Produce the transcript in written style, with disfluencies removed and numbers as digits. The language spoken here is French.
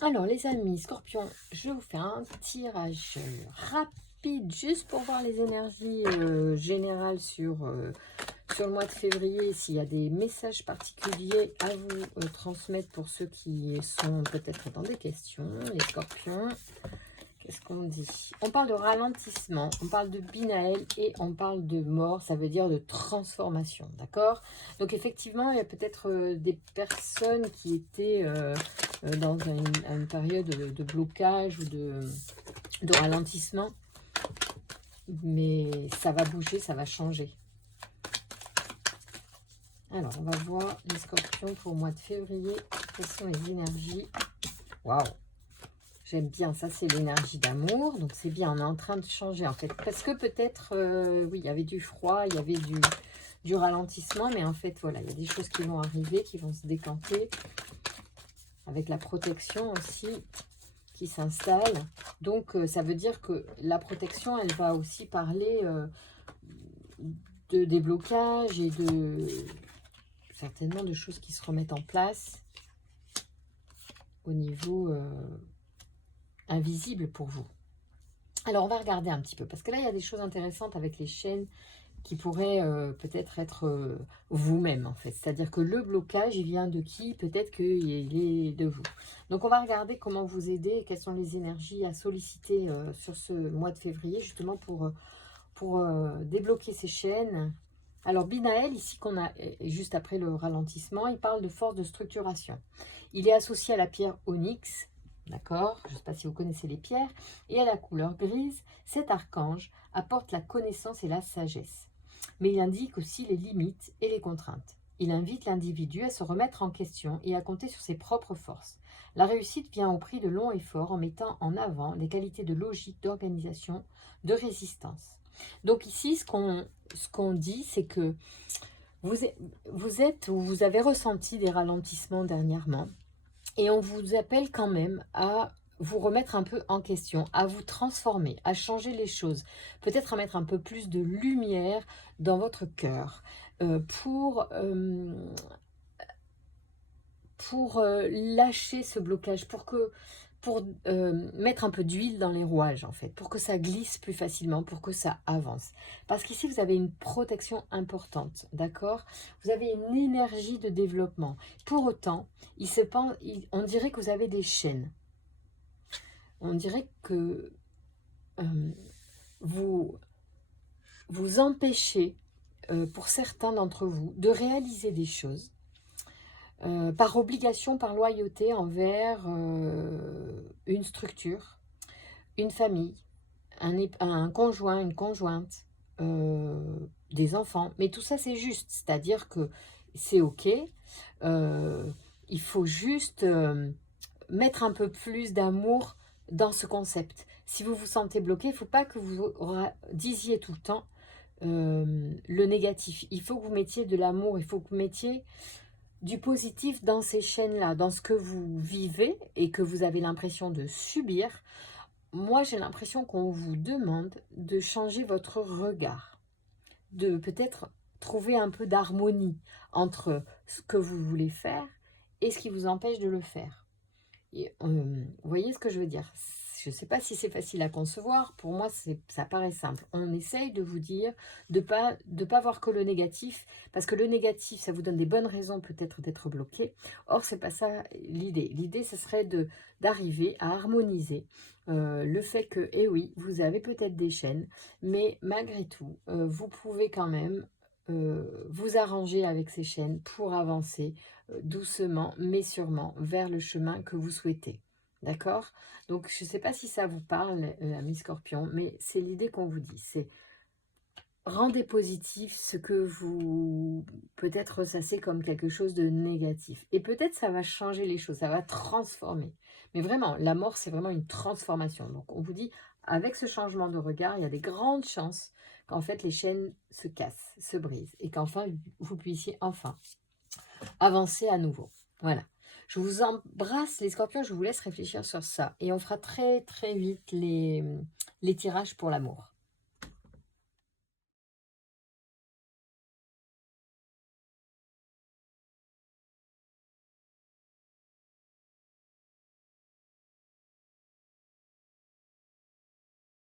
Alors les amis, Scorpion, je vous fais un tirage rapide juste pour voir les énergies générales sur le mois de février, s'il y a des messages particuliers à vous transmettre pour ceux qui sont peut-être dans des questions, les Scorpions. Qu'est-ce qu'on dit? On parle de ralentissement, on parle de binaël et on parle de mort, ça veut dire de transformation, d'accord? Donc effectivement, il y a peut-être des personnes qui étaient dans une période de blocage ou de ralentissement, mais ça va bouger, ça va changer. Alors, on va voir les scorpions pour le mois de février, quelles sont les énergies. Waouh! J'aime bien, ça c'est l'énergie d'amour, donc c'est bien, on est en train de changer en fait. Parce que peut-être, oui, il y avait du froid, il y avait du ralentissement, mais en fait, voilà, il y a des choses qui vont arriver, qui vont se décanter, avec la protection aussi qui s'installe. Donc, ça veut dire que la protection, elle va aussi parler de déblocage et certainement de choses qui se remettent en place au niveau invisible pour vous. Alors, on va regarder un petit peu, parce que là, il y a des choses intéressantes avec les chaînes qui pourraient peut-être être vous-même, en fait. C'est-à-dire que le blocage, il vient de qui? Peut-être qu'il est de vous. Donc, on va regarder comment vous aider et quelles sont les énergies à solliciter sur ce mois de février, justement pour débloquer ces chaînes. Alors, Binaël, ici, qu'on a juste après le ralentissement, il parle de force de structuration. Il est associé à la pierre onyx. D'accord? Je ne sais pas si vous connaissez les pierres. Et à la couleur grise, cet archange apporte la connaissance et la sagesse. Mais il indique aussi les limites et les contraintes. Il invite l'individu à se remettre en question et à compter sur ses propres forces. La réussite vient au prix de longs efforts en mettant en avant les qualités de logique, d'organisation, de résistance. Donc ici, ce qu'on dit, c'est que vous êtes ou vous avez ressenti des ralentissements dernièrement. Et on vous appelle quand même à vous remettre un peu en question, à vous transformer, à changer les choses, peut-être à mettre un peu plus de lumière dans votre cœur pour lâcher ce blocage, pour mettre un peu d'huile dans les rouages en fait, pour que ça glisse plus facilement, pour que ça avance. Parce qu'ici, vous avez une protection importante, d'accord? Vous avez une énergie de développement. Pour autant, on dirait que vous avez des chaînes. On dirait que vous vous empêchez, pour certains d'entre vous, de réaliser des choses par obligation, par loyauté envers une structure, une famille, un conjoint, une conjointe, des enfants. Mais tout ça, c'est juste. C'est-à-dire que c'est OK. Il faut juste mettre un peu plus d'amour dans ce concept. Si vous vous sentez bloqué, il ne faut pas que vous disiez tout le temps le négatif. Il faut que vous mettiez de l'amour, il faut que vous mettiez du positif dans ces chaînes-là, dans ce que vous vivez et que vous avez l'impression de subir. Moi, j'ai l'impression qu'on vous demande de changer votre regard, de peut-être trouver un peu d'harmonie entre ce que vous voulez faire et ce qui vous empêche de le faire. Et, vous voyez ce que je veux dire? Je ne sais pas si c'est facile à concevoir. Pour moi, ça paraît simple. On essaye de vous dire de pas voir que le négatif, parce que le négatif, ça vous donne des bonnes raisons peut-être d'être bloqué. Or, c'est pas ça l'idée. L'idée, ce serait d'arriver à harmoniser le fait que, eh oui, vous avez peut-être des chaînes, mais malgré tout, vous pouvez quand même vous arranger avec ces chaînes pour avancer doucement mais sûrement vers le chemin que vous souhaitez. D'accord? Donc, je ne sais pas si ça vous parle, amis scorpions, mais c'est l'idée qu'on vous dit. C'est rendez positif ce que vous peut-être ressassez comme quelque chose de négatif. Et peut-être ça va changer les choses, ça va transformer. Mais vraiment, la mort, c'est vraiment une transformation. Donc, on vous dit, avec ce changement de regard, il y a des grandes chances qu'en fait, les chaînes se cassent, se brisent. Et qu'enfin, vous puissiez enfin avancer à nouveau. Voilà. Je vous embrasse les scorpions, je vous laisse réfléchir sur ça. Et on fera très très vite les tirages pour l'amour.